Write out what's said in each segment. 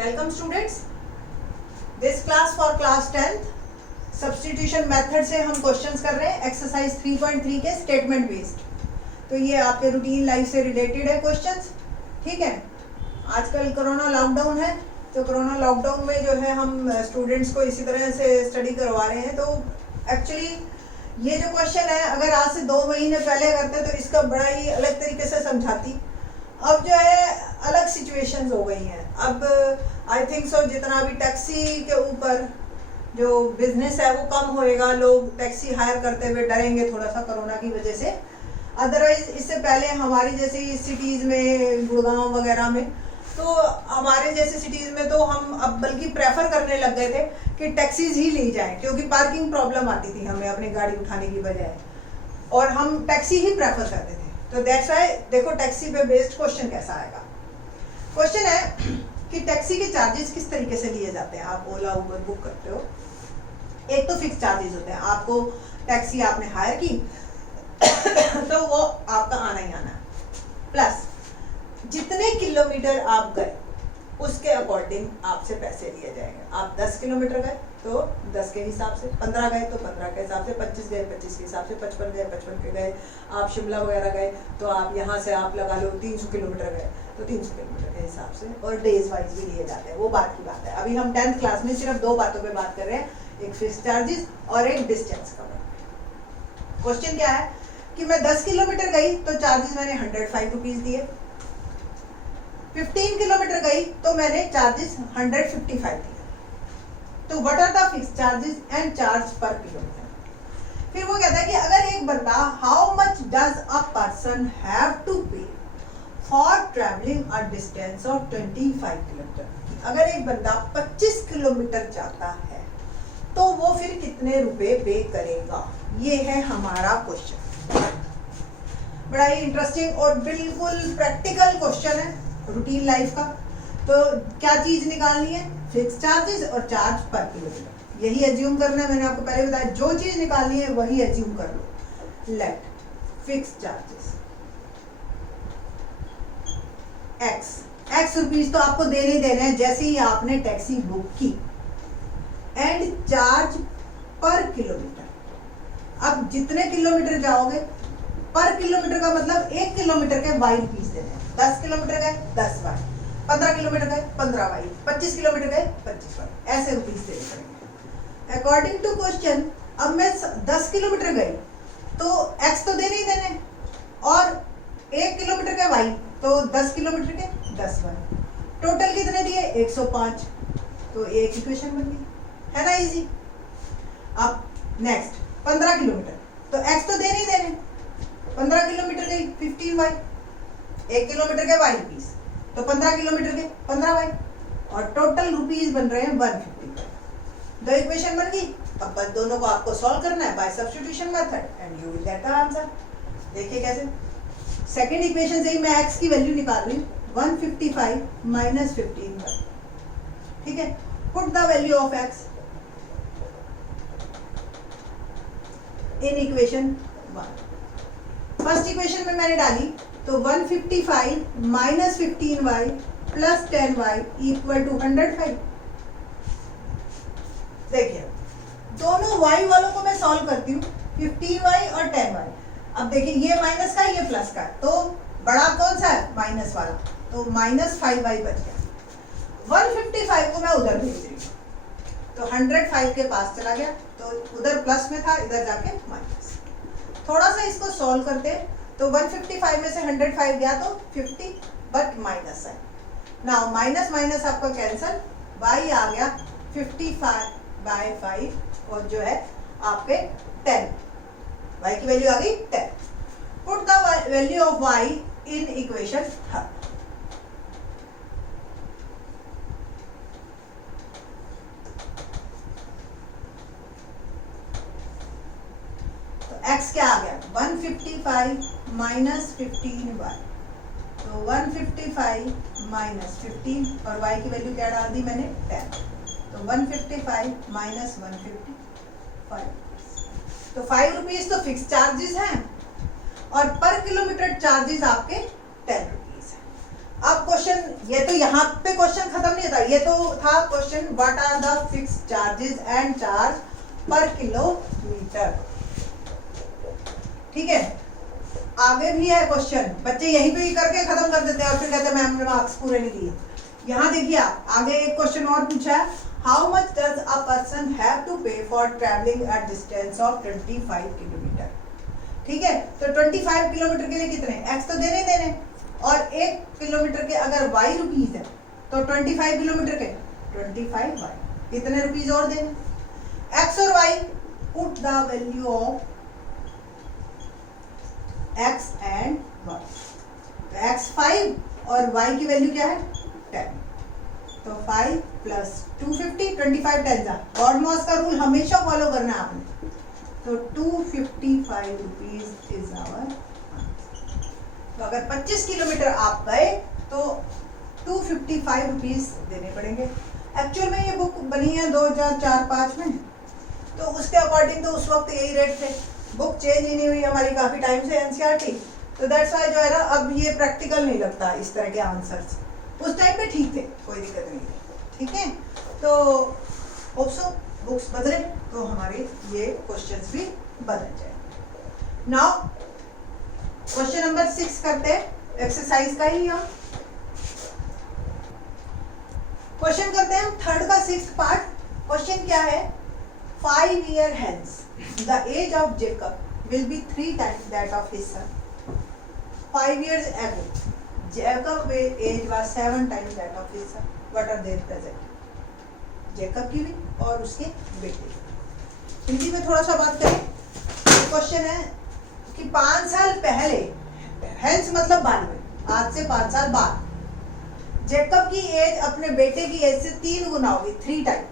Welcome students, this class for class 10th substitution method से हम questions कर रहे हैं एक्सरसाइज 3.3 के स्टेटमेंट बेस्ड। तो ये आपके रूटीन लाइफ से रिलेटेड है क्वेश्चंस, ठीक है। आजकल कोरोना लॉकडाउन है, तो कोरोना लॉकडाउन में जो है हम स्टूडेंट्स को इसी तरह से स्टडी करवा रहे हैं। तो एक्चुअली ये जो क्वेश्चन है, अगर आज से 2 महीने पहले करते तो इसका बड़ा ही अलग तरीके से समझाती। अब जो है अलग सिचुएशंस हो गई हैं। अब आई थिंक सो जितना भी टैक्सी के ऊपर जो बिजनेस है वो कम होएगा, लोग टैक्सी हायर करते हुए डरेंगे थोड़ा सा कोरोना की वजह से। अदरवाइज इससे पहले हमारी जैसी सिटीज़ में, गुड़गांव वगैरह में, तो हमारे जैसे सिटीज़ में तो हम अब बल्कि प्रेफर करने लग गए थे कि टैक्सीज ही ली जाएं, क्योंकि पार्किंग प्रॉब्लम आती थी हमें अपनी गाड़ी उठाने की बजाय, और हम टैक्सी ही प्रेफर करते थे। तो दैट्स व्हाई देखो टैक्सी पे बेस्ड क्वेश्चन कैसा आएगा। क्वेश्चन है कि टैक्सी के चार्जेस किस तरीके से लिए जाते हैं। आप ओला उबर बुक करते हो, एक तो फिक्स चार्जेस होते हैं, आपको टैक्सी आपने हायर की तो वो आपका आना ही आना है, प्लस जितने किलोमीटर आप गए उसके अकॉर्डिंग आपसे पैसे लिए जाएंगे। आप 10 किलोमीटर गए तो 10 के हिसाब से, 15 गए तो 15 के हिसाब से, 25 गए 25 के हिसाब से, 55 गए 55 के गए। आप शिमला वगैरह गए तो आप यहाँ से आप लगा लो 300 किलोमीटर गए तो 300 किलोमीटर के हिसाब से, और डेज वाइज भी लिए जाते हैं। वो बात की बात है। अभी हम 10th क्लास में सिर्फ 2 बातों पे बात कर रहे हैं, एक फिक्स चार्जेस और एक डिस्टेंस का। क्वेश्चन क्या है कि मैं 10 किलोमीटर गई तो चार्जेस मैंने 105 रुपीज दिए, 15 किलोमीटर गई तो मैंने चार्जेस 155 दिए। तो what are the fix charges and charge per kilometre. फिर वो कहता है कि अगर एक बंदा, how much does a person have to pay for travelling a distance of 25 kilometre. अगर एक बंदा 25 किलोमीटर जाता है तो वो फिर कितने रुपए पे करेगा। ये है हमारा क्वेश्चन। बड़ा ही इंटरेस्टिंग और बिल्कुल प्रैक्टिकल क्वेश्चन है रूटीन लाइफ का। तो क्या चीज निकालनी है, फिक्स चार्जेस और चार्ज पर किलोमीटर। यही एज्यूम करना है, मैंने आपको पहले बताया, जो चीज निकालनी है वही एज्यूम कर लो। Let fix charges x rupees तो आपको देने ही देने हैं जैसे ही आपने टैक्सी बुक की, एंड चार्ज पर किलोमीटर। अब जितने किलोमीटर जाओगे पर किलोमीटर का मतलब 1 किलोमीटर के y रुपीज देने हैं। 10 किलोमीटर गए 10 y, 15 किलोमीटर गए 15 y, 25 किलोमीटर गए 25 y, ऐसे रुपीज देने पड़ेंगे अकॉर्डिंग टू क्वेश्चन। अब मैं 10 किलोमीटर गई तो x तो देने ही देने, और 1 किलोमीटर के y तो 10 किलोमीटर के 10 y, टोटल कितने दिए 105। तो एक इक्वेशन बन गई, है ना, इजी। अब नेक्स्ट 15 किलोमीटर तो x तो देने ही देने, 15 किलोमीटर गई 15 y, 1 किलोमीटर के y रुपीज तो 15 किलोमीटर के 15 y, और टोटल रुपीज बन रहे हैं 150। 2 इक्वेशन बन गई। अब बस दोनों को आपको सॉल्व करना है by substitution method and you will get the answer. देखिए कैसे। सेकंड इक्वेशन से ही मैं x की वैल्यू निकाल रही हूँ, 155 माइनस 15y, ठीक है। Put the value of x in equation 1। First equation में मैंने डाली तो 155 minus 15y plus 10y equal to 105। देखिए दोनों y वालों को मैं सॉल्व करती हूँ, 15y और 10y। अब देखिए ये माइनस का ये प्लस का, तो बड़ा कौन सा है, माइनस वाला, तो माइनस 5y बच गया। 155 को मैं उधर भेज रही हूँ तो 105 के पास चला गया, तो उधर प्लस में था, इधर जाके माइनस। थोड़ा सा इसको सॉल्व करते तो 155 में से 105 गया तो 50, बट माइनस है। नाउ माइनस माइनस आपका कैंसल, y आ गया 55/5, और जो है आपके 10, y की वैल्यू आ गई 10। Put the value of y in equation 3। x क्या आ गया, 155 माइनस 15y, तो 155 माइनस 15, और y की वैल्यू क्या डाल दी मैंने 10, तो 155 माइनस 155। तो 5 रुपीज तो फिक्स चार्जेस हैं और पर किलोमीटर चार्जेस आपके 10 रुपीज है। अब क्वेश्चन, ये तो यहाँ पे क्वेश्चन खत्म नहीं होता, ये तो था question what are the fix charges and charge per kilometer. ठीक है, आगे भी है क्वेश्चन, बच्चे यहीं पे ही करके खत्म कर देते हैं और फिर कहते हैं मैम ने मार्क्स पूरे नहीं दिए। यहाँ देखिए आप, आगे एक क्वेश्चन और पूछा है, how much does a person have to pay for travelling at distance of 25 kilometre. ठीक है, तो 25 किलोमीटर के लिए कितने, एक्स तो देने देने, और 1 किलोमीटर के अगर y रुपीज है तो 25 किलोमीटर के 25 y, कितने रुपीज और देने, x और y, put the value of x and y, x 5 और y की वैल्यू क्या है 10, तो 5 प्लस 250, 25 10 जा, गॉड मॉस का रूल हमेशा फॉलो करना है आपने, तो 255 रुपीज इज आवर। तो अगर 25 किलोमीटर आप गए तो 255 रुपीज देने पड़ेंगे। एक्चुअल में ये बुक बनी है 2004-05 में, तो उसके अकॉर्डिंग तो उस वक्त यही रेट थे, बुक चेंज ही नहीं हुई हमारी काफ़ी टाइम से एनसीईआरटी, तो दैट्स वाई जो है ना अब ये प्रैक्टिकल नहीं लगता इस तरह के आंसर्स, उस टाइम पे ठीक थे, कोई दिक्कत नहीं थी। ठीक है, तो होप सो बुक्स बदले तो हमारे ये क्वेश्चंस भी बदल जाए। नाउ क्वेश्चन नंबर 6 करते हैं, एक्सरसाइज का ही हम क्वेश्चन करते हैं, थर्ड का 6th पार्ट। क्वेश्चन क्या है, 5 years hence the age of Jacob will be 3 times that of his son. 5 years ago Jacob's age was 7 times that of his son. What are their present? Jacob की भी और उसके बेटे। हिंदी में थोड़ा सा बात करें, क्वेश्चन है कि 5 साल पहले, हेंस मतलब बाद में, आज से 5 साल बाद, जेकब की एज अपने बेटे की एज से 3 गुना होगी, 3 टाइम,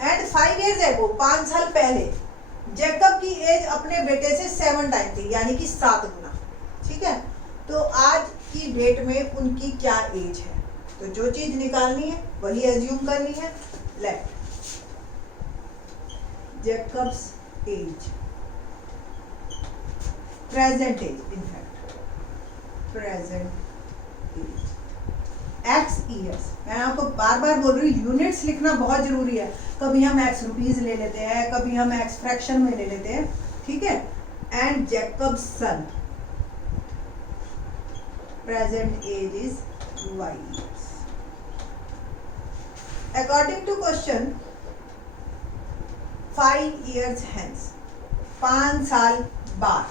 एंड 5 years ago 5 साल पहले जेकब की एज अपने बेटे से 7 टाइम थी, यानी कि 7 गुना। ठीक है, तो आज की डेट में उनकी क्या एज है, तो जो चीज निकालनी है वही एज्यूम करनी है। Let Jacob's age, present age, in fact present age, X years. मैं आपको बार बार बोल रही हूँ यूनिट्स लिखना बहुत जरूरी है, कभी हम एक्स रुपीज ले लेते हैं, कभी हम एक्स फ्रैक्शन में ले लेते हैं। ठीक है, and Jacob's son present age is y years. According to question, 5 years hence, 5 साल बाद,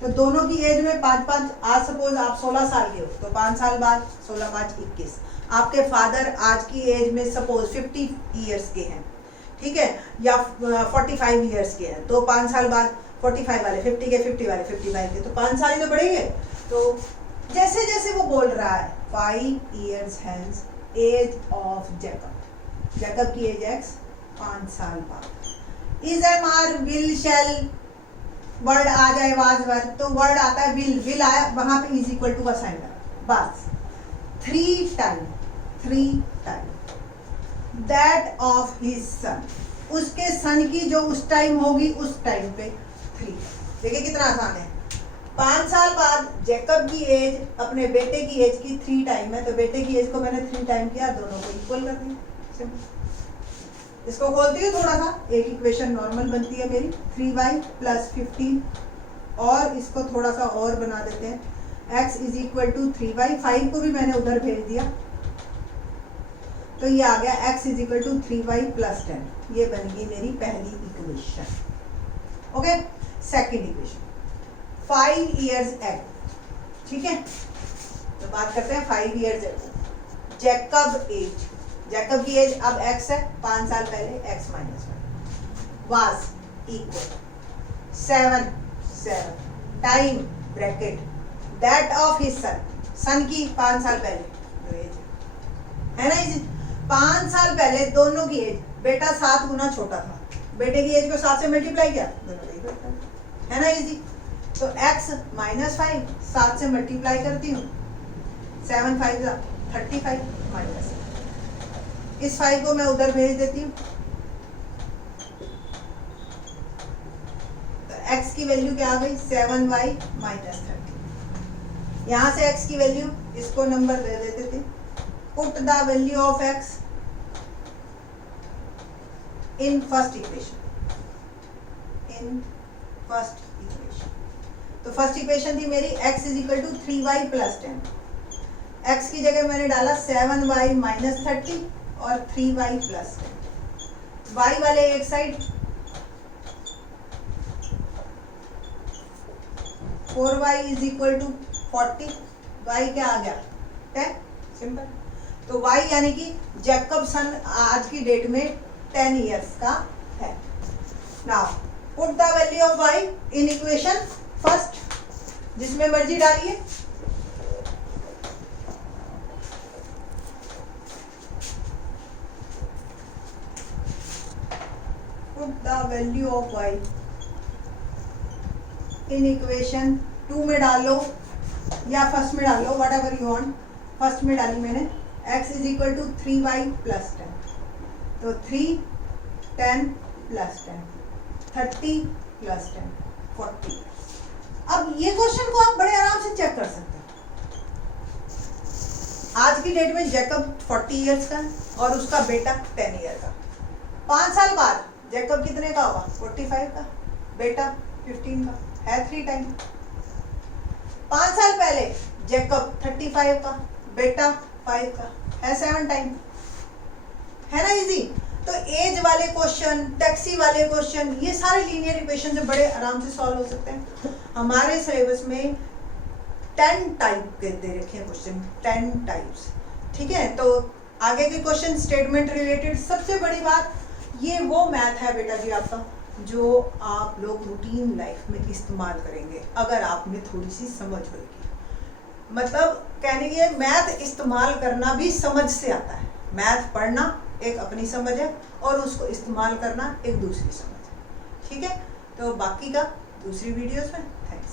तो दोनों की एज में 5-5, आज सपोज आप 16 साल के हो तो 5 साल बाद 16-5 21, आपके फादर आज की एज में सपोज 50 ईयर्स के हैं, ठीक है, या 45 ईयर्स के हैं, तो 5 साल बाद 45 वाले 50 के, 50 वाले 55 के, तो 5 साल ही तो बढ़ेंगे। तो जैसे जैसे वो बोल रहा है 5 years hence age of Jacob, Jacob की एज एक्स 5 साल बाद, is M R will shall word आ जाए वाज तो वर्ड आता है विल, विल आया वहां पे इज इक्वल टू का साइन लगा, बस 3 टाइम दैट ऑफ हिज सन, उसके सन की जो उस टाइम होगी उस टाइम पे 3। देखिए कितना आसान है, 5 साल बाद जेकब की एज अपने बेटे की एज की 3 टाइम है, तो बेटे की एज को मैंने 3 टाइम किया, दोनों को इक्वल कर दिया, सिंपल। इसको खोलती हूँ थोड़ा सा, एक इक्वेशन नॉर्मल बनती है मेरी 3y प्लस 15, और इसको थोड़ा सा और बना देते हैं, x is equal to 3y, 5 को भी मैंने उधर भेज दिया, तो ये आ गया x is equal to 3y plus 10, ये बन गई मेरी पहली equation. Okay, second equation 5 years ago, ठीक है, तो बात करते हैं 5 years ago, Jacob age, Jacob की एज अब x है, 5 साल पहले x minus 1 was equal 7 time bracket that of his son, son की 5 साल पहले जो एज है ना, इज 5 साल पहले दोनों की एज, बेटा 7 गुना छोटा था, बेटे की एज को 7 से मल्टीप्लाई किया, दोनों का इक्वल है ना, इजी। तो x माइनस 5 7 से मल्टीप्लाई करती हूँ, 7 5 35 माइनस, इस 5 को मैं उधर भेज देती हूँ, तो x की वैल्यू क्या आ गई 7y माइनस 30, यहाँ से x की वैल्यू, इसको नंबर दे देते थे, put the value of x in first equation, in first equation. तो फर्स्ट इक्वेशन थी मेरी x is equal to 3y plus 10। x की जगह मैंने डाला 7y माइनस 30 और 3y प्लस 10। y वाले एक side, 4y is equal to 40, y क्या आ गया 10, सिंपल। तो y यानी कि जैकबसन आज की डेट में 10 इयर्स का है। Now put the value of y in equation first, जिसमें मर्जी डालिए। Put the value of y in equation 2 में डाल लो या फर्स्ट में डाल लो, whatever you want. First में डाली मैंने, x is equal to 3y plus 10, तो 3 10 प्लस 10 30 प्लस 10 40। अब ये क्वेश्चन को आप बड़े आराम से चेक कर सकते हैं। आज की डेट में जैकब 40 इयर्स का और उसका बेटा 10 ईयर का। 5 साल बाद जैकब कितने का होगा, 45 का, बेटा 15 का, है 3 टाइम। 5 साल पहले जैकब 35 का, बेटा 5 का, है 7 टाइम। है ना इजी। तो एज वाले क्वेश्चन, टैक्सी वाले क्वेश्चन, ये सारे लीनियर इक्वेशन जो बड़े आराम से सॉल्व हो सकते हैं। हमारे सिलेबस में 10 टाइप के दे रखे हैं क्वेश्चन, 10 टाइप्स, ठीक है। तो आगे के क्वेश्चन स्टेटमेंट रिलेटेड। सबसे बड़ी बात, ये वो मैथ है बेटा जी आपका जो आप लोग रूटीन लाइफ में इस्तेमाल करेंगे अगर आप में थोड़ी सी समझ होगी। मतलब कहने के मैथ इस्तेमाल करना भी समझ से आता है। मैथ पढ़ना एक अपनी समझ है और उसको इस्तेमाल करना एक दूसरी समझ है, ठीक है। तो बाकी का दूसरी वीडियोस में। थैंक्स।